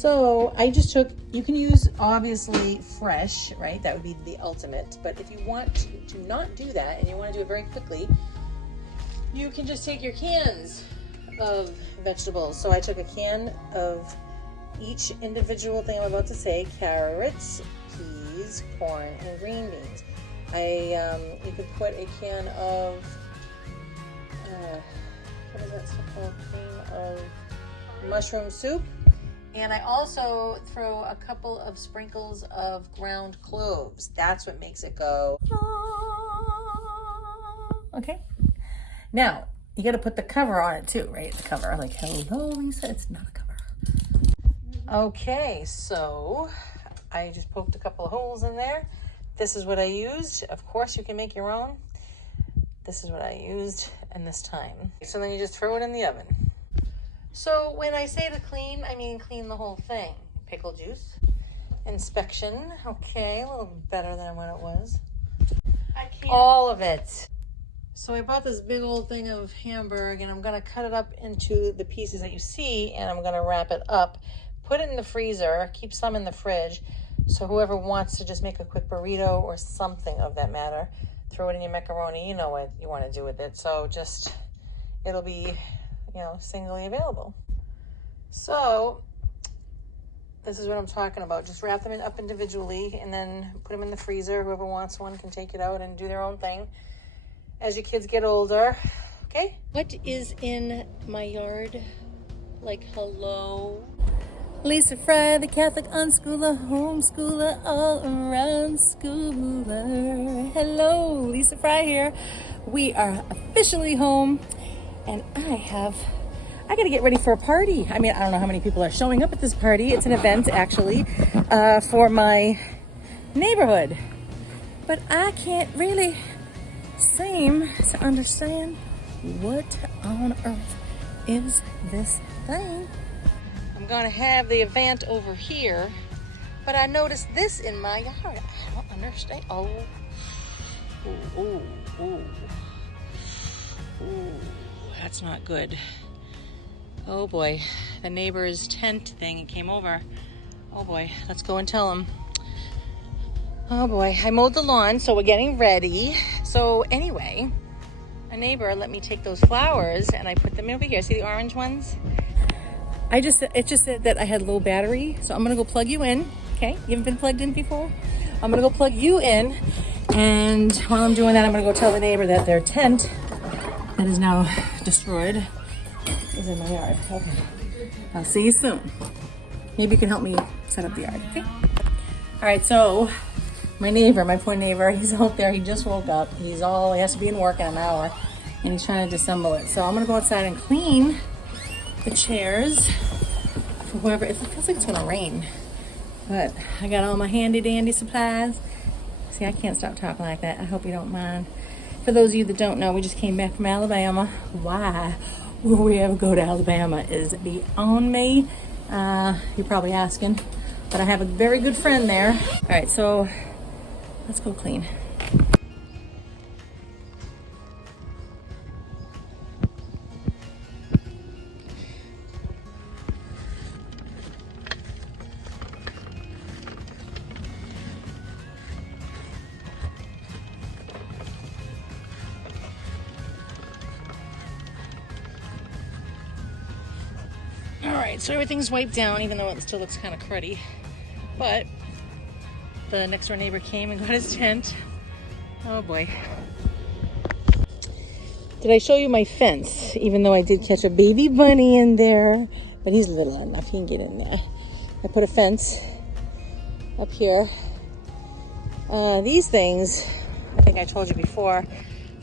So I just took, you can use obviously fresh, right? That would be the ultimate. But if you want to not do that and you want to do it very quickly, you can just take your cans of vegetables. So I took a can of each individual thing I'm about to say: carrots, peas, corn, and green beans. You could put a can of, what is that stuff called? Cream of mushroom soup. And I also throw a couple of sprinkles of ground cloves. That's what makes it go. Okay. Now, you got to put the cover on it too, right? The cover. Like, hello, Lisa. It's not a cover. Okay, so I just poked a couple of holes in there. This is what I used. Of course, you can make your own. This is what I used in this time. So then you just throw it in the oven. So when I say to clean, I mean clean the whole thing. Pickle juice. Inspection. Okay, a little better than what it was. All of it. So I bought this big old thing of Hamburg, and I'm going to cut it up into the pieces that you see, and I'm going to wrap it up, put it in the freezer, keep some in the fridge, so whoever wants to just make a quick burrito or something of that matter, throw it in your macaroni, you know what you want to do with it. So just, it'll be, singly available. So this is what I'm talking about. Just wrap them up individually and then put them in the freezer. Whoever wants one can take it out and do their own thing as your kids get older. Okay? What is in my yard? Like, hello? Lisa Fry, the Catholic unschooler, homeschooler, all around schooler. Hello, Lisa Fry here. We are officially home, and I gotta get ready for a party. I mean, I don't know how many people are showing up at this party. It's an event, actually, for my neighborhood. But I can't really seem to understand what on earth is this thing. I'm gonna have the event over here, but I noticed this in my yard. I don't understand. Oh, ooh, that's not good. Oh boy, the neighbor's tent thing came over. Oh boy, let's go and tell him. Oh boy, I mowed the lawn, so we're getting ready. So anyway, a neighbor let me take those flowers and I put them over here. See the orange ones? It just said that I had low battery, so I'm gonna go plug you in. Okay, you haven't been plugged in before? I'm gonna go plug you in, and while I'm doing that, I'm gonna go tell the neighbor that their tent that is now destroyed is in my yard. Okay, I'll see you soon. Maybe you can help me set up the yard, okay? All right, so my poor neighbor, he's out there, he just woke up. He has to be in work in an hour, and he's trying to disassemble it. So I'm gonna go outside and clean the chairs for whoever. It feels like it's gonna rain, but I got all my handy dandy supplies. See, I can't stop talking like that. I hope you don't mind. For those of you that don't know, we just came back from Alabama. Why would we ever go to Alabama is beyond me. You're probably asking, but I have a very good friend there. All right, so let's go clean. Alright, so everything's wiped down, even though it still looks kind of cruddy. But the next door neighbor came and got his tent. Oh boy. Did I show you my fence? Even though I did catch a baby bunny in there, but he's little enough, he can get in there. I put a fence up here. These things, I think I told you before,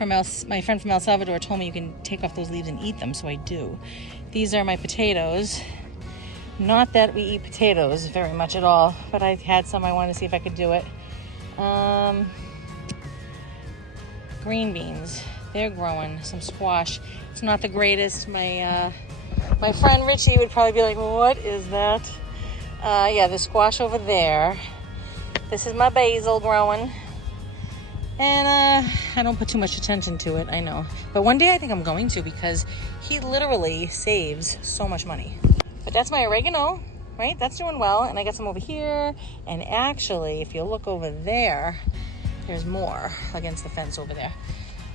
my friend from El Salvador told me you can take off those leaves and eat them, so I do. These are my potatoes. Not that we eat potatoes very much at all, but I had some. I wanted to see if I could do it. Green beans, they're growing. Some squash. It's not the greatest. My friend Richie would probably be like, what is that? Yeah, the squash over there. This is my basil growing. And I don't put too much attention to it, I know. But one day I think I'm going to, because he literally saves so much money. But that's my oregano, right? That's doing well. And I got some over here. And actually, if you look over there, there's more against the fence over there.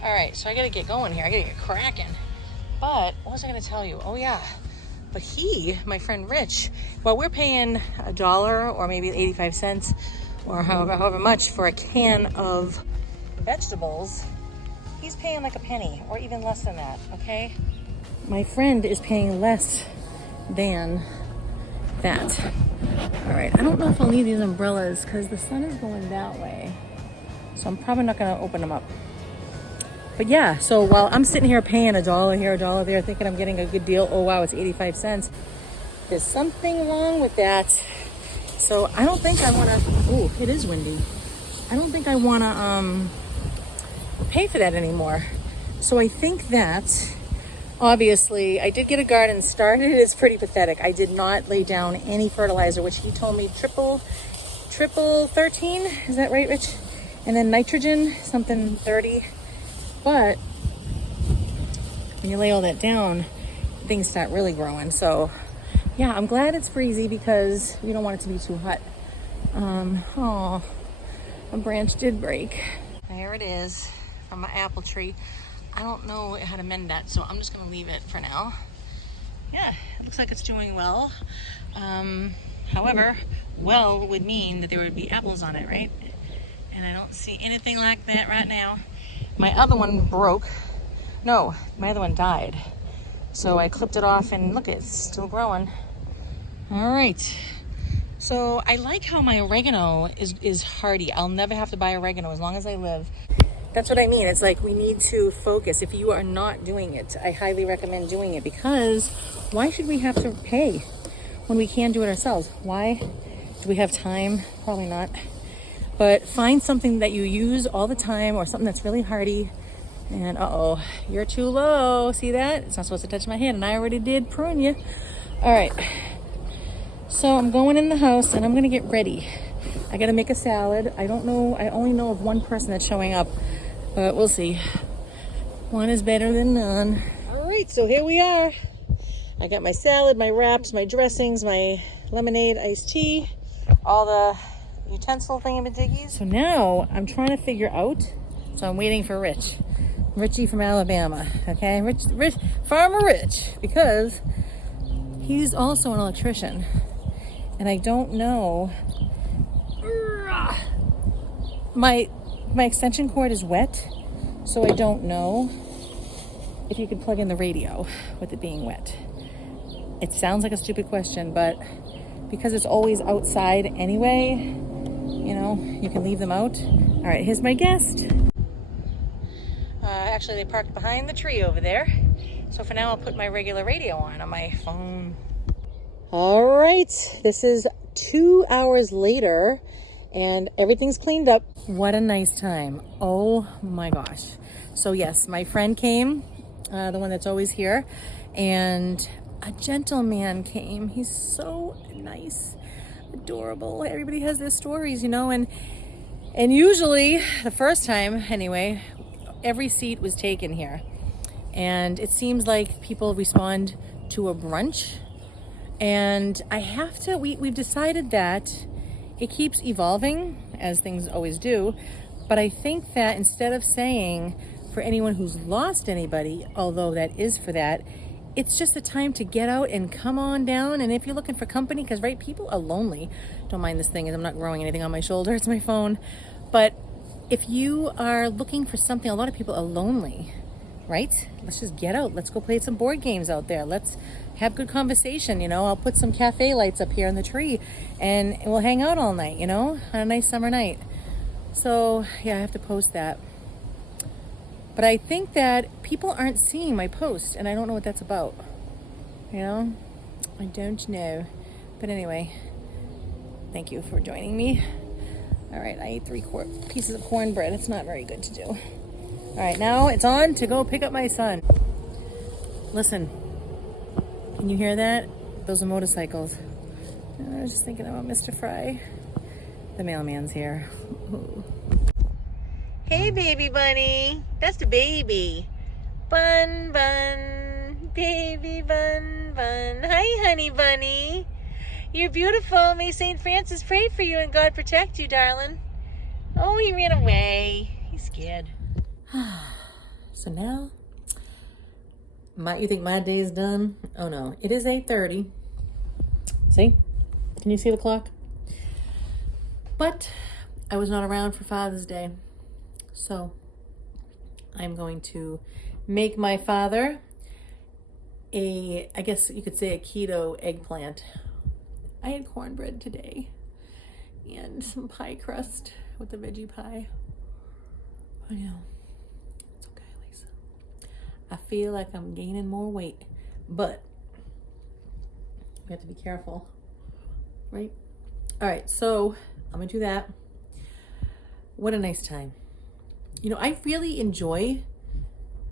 All right, so I gotta get going here. I gotta get cracking. But what was I gonna tell you? Oh yeah, but my friend Rich, well, we're paying $1 or maybe 85 cents or however much for a can of vegetables. He's paying like a penny or even less than that, okay? My friend is paying less than that. All right, I don't know if I'll need these umbrellas because the sun is going that way. So I'm probably not gonna open them up. But yeah, so while I'm sitting here paying $1 here, $1 there, thinking I'm getting a good deal, oh wow, it's 85 cents. There's something wrong with that. So I don't think I wanna, oh, it is windy. I don't think I wanna pay for that anymore. So I think that, obviously, I did get a garden started. It's pretty pathetic. I did not lay down any fertilizer, which he told me triple 13, is that right, Rich? And then nitrogen, something 30. But when you lay all that down, things start really growing. So yeah, I'm glad it's breezy because we don't want it to be too hot. Oh, a branch did break. There it is from my apple tree. I don't know how to mend that, so I'm just gonna leave it for now. Yeah, it looks like it's doing well. However, well would mean that there would be apples on it, right? And I don't see anything like that right now. My other one broke. No, my other one died. So I clipped it off and look, it's still growing. All right. So I like how my oregano is hardy. I'll never have to buy oregano as long as I live. That's what I mean. It's like we need to focus. If you are not doing it, I highly recommend doing it because why should we have to pay when we can do it ourselves? Why? Do we have time? Probably not. But find something that you use all the time or something that's really hardy. And uh-oh, you're too low. See that? It's not supposed to touch my hand and I already did prune you. All right. So I'm going in the house and I'm gonna get ready. I gotta make a salad. I don't know, I only know of one person that's showing up, but we'll see. One is better than none. All right, so here we are. I got my salad, my wraps, my dressings, my lemonade, iced tea, all the utensil thingamajiggies. So now I'm trying to figure out, so I'm waiting for Richie from Alabama, okay? Rich, Farmer Rich, because he's also an electrician. And I don't know, my extension cord is wet, so I don't know if you could plug in the radio with it being wet. It sounds like a stupid question, but because it's always outside anyway, you know, you can leave them out. All right, here's my guest. Actually, they parked behind the tree over there. So for now, I'll put my regular radio on my phone. All right, this is 2 hours later and everything's cleaned up. What a nice time. Oh my gosh. So yes, my friend came, the one that's always here, and a gentleman came. He's so nice, adorable. Everybody has their stories, you know, and usually the first time anyway, every seat was taken here. And it seems like people respond to a brunch. And I have to, we've decided that it keeps evolving, as things always do. But I think that instead of saying for anyone who's lost anybody, although that is for that, it's just a time to get out and come on down. And if you're looking for company, because right, people are lonely. Don't mind this thing, I'm not growing anything on my shoulder, it's my phone. But if you are looking for something, a lot of people are lonely, right? Let's just get out. Let's go play some board games out there. Let's have good conversation, you know. I'll put some cafe lights up here in the tree and we'll hang out all night, you know, on a nice summer night. So yeah, I have to post that. But I think that people aren't seeing my post and I don't know what that's about, you know. I don't know. But anyway, thank you for joining me. All right, I ate 3 pieces of cornbread. It's not very good to do. All right, now it's on to go pick up my son. Listen, can you hear that? Those are motorcycles. I was just thinking about Mr. Fry. The mailman's here. Ooh. Hey, baby bunny. That's the baby. Bun, bun. Baby bun, bun. Hi, honey bunny. You're beautiful. May St. Francis pray for you and God protect you, darling. Oh, he ran away. He's scared. So now, you think my day is done? Oh no, it is 8:30. See? Can you see the clock? But I was not around for Father's Day. So I'm going to make my father I guess you could say a keto eggplant. I had cornbread today and some pie crust with the veggie pie. I know. It's okay, Lisa. I feel like I'm gaining more weight, but we have to be careful, right? All right, so I'm gonna do that. What a nice time. You know, I really enjoy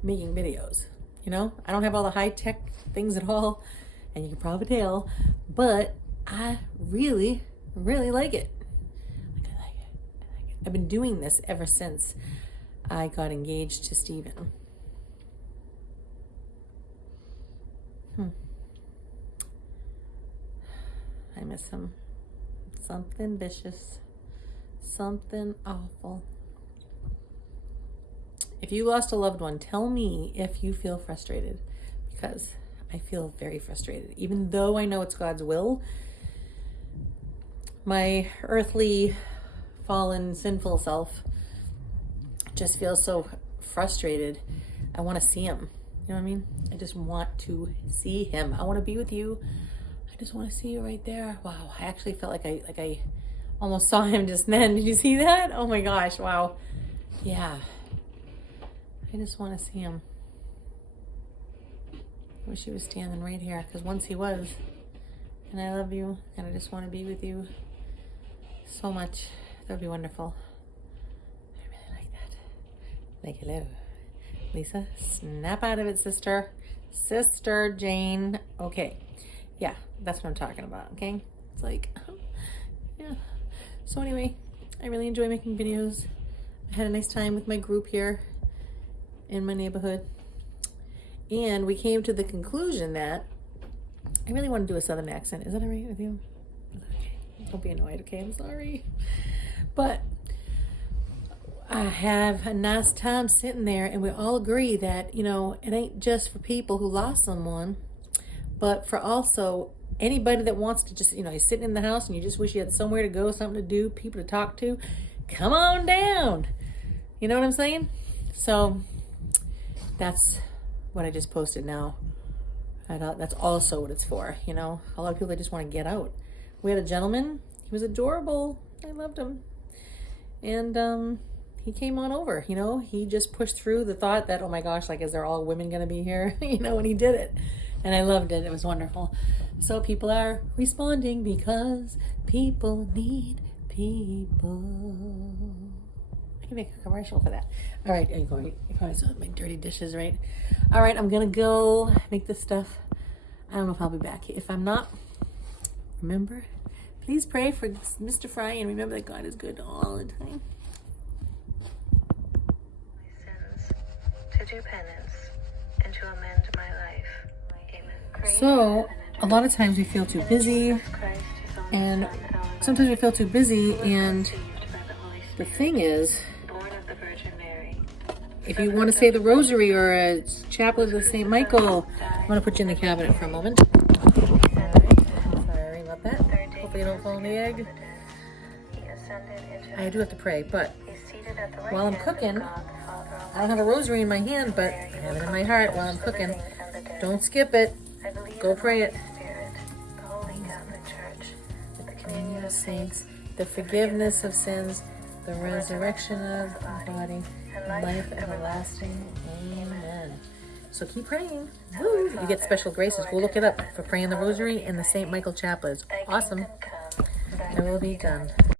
making videos. You know, I don't have all the high-tech things at all, and you can probably tell, but I really, really like it. I like it. I've been doing this ever since I got engaged to Steven. I miss him. Something vicious. Something awful. If you lost a loved one, tell me if you feel frustrated, because I feel very frustrated. Even though I know it's God's will, my earthly, fallen, sinful self just feels so frustrated. I want to see him. You know what I mean? I just want to see him. I want to be with you. I just want to see you right there. Wow, I actually felt like I almost saw him just then. Did you see that? Oh my gosh, wow. Yeah. I just want to see him. I wish he was standing right here, because once he was. And I love you, and I just want to be with you so much. That would be wonderful. I really like that. Like, hello. Lisa, snap out of it, sister. Sister Jane. Okay. Yeah, that's what I'm talking about, okay? It's like, yeah. So anyway, I really enjoy making videos. I had a nice time with my group here in my neighborhood, and we came to the conclusion that I really want to do a southern accent. Is that all right with you? Okay. Don't be annoyed, okay? I'm sorry, but I have a nice time sitting there, and we all agree that, you know, it ain't just for people who lost someone, but for also anybody that wants to just, you know, you're sitting in the house and you just wish you had somewhere to go, something to do, people to talk to. Come on down. You know what I'm saying? So that's what I just posted now. That's also what it's for, you know. A lot of people, they just want to get out. We had a gentleman. He was adorable. I loved him. And he came on over, you know. He just pushed through the thought that, oh my gosh, like, is there all women going to be here? You know, and he did it. And I loved it. It was wonderful. So people are responding because people need people. I can make a commercial for that. All right, you probably saw my dirty dishes, right? All right, I'm gonna go make this stuff. I don't know if I'll be back. If I'm not, remember, please pray for Mr. Fry, and remember that God is good all the time. Sins, to do penance, and to amend my life. Amen. So, a lot of times we feel too busy, and sometimes we feel too busy, and the thing is, if you want to say the rosary or a chaplet of St. Michael, I'm going to put you in the cabinet for a moment. Sorry about that. Hopefully you don't fall in the egg. I do have to pray, but while I'm cooking, I don't have a rosary in my hand, but I have it in my heart while I'm cooking. Don't skip it. Go pray it. The communion of saints, the forgiveness of sins, the resurrection of the body, life everlasting. Amen. So keep praying. Woo. You get special graces. Go look it up for praying the rosary and the St. Michael chaplet. It's awesome. It will be done.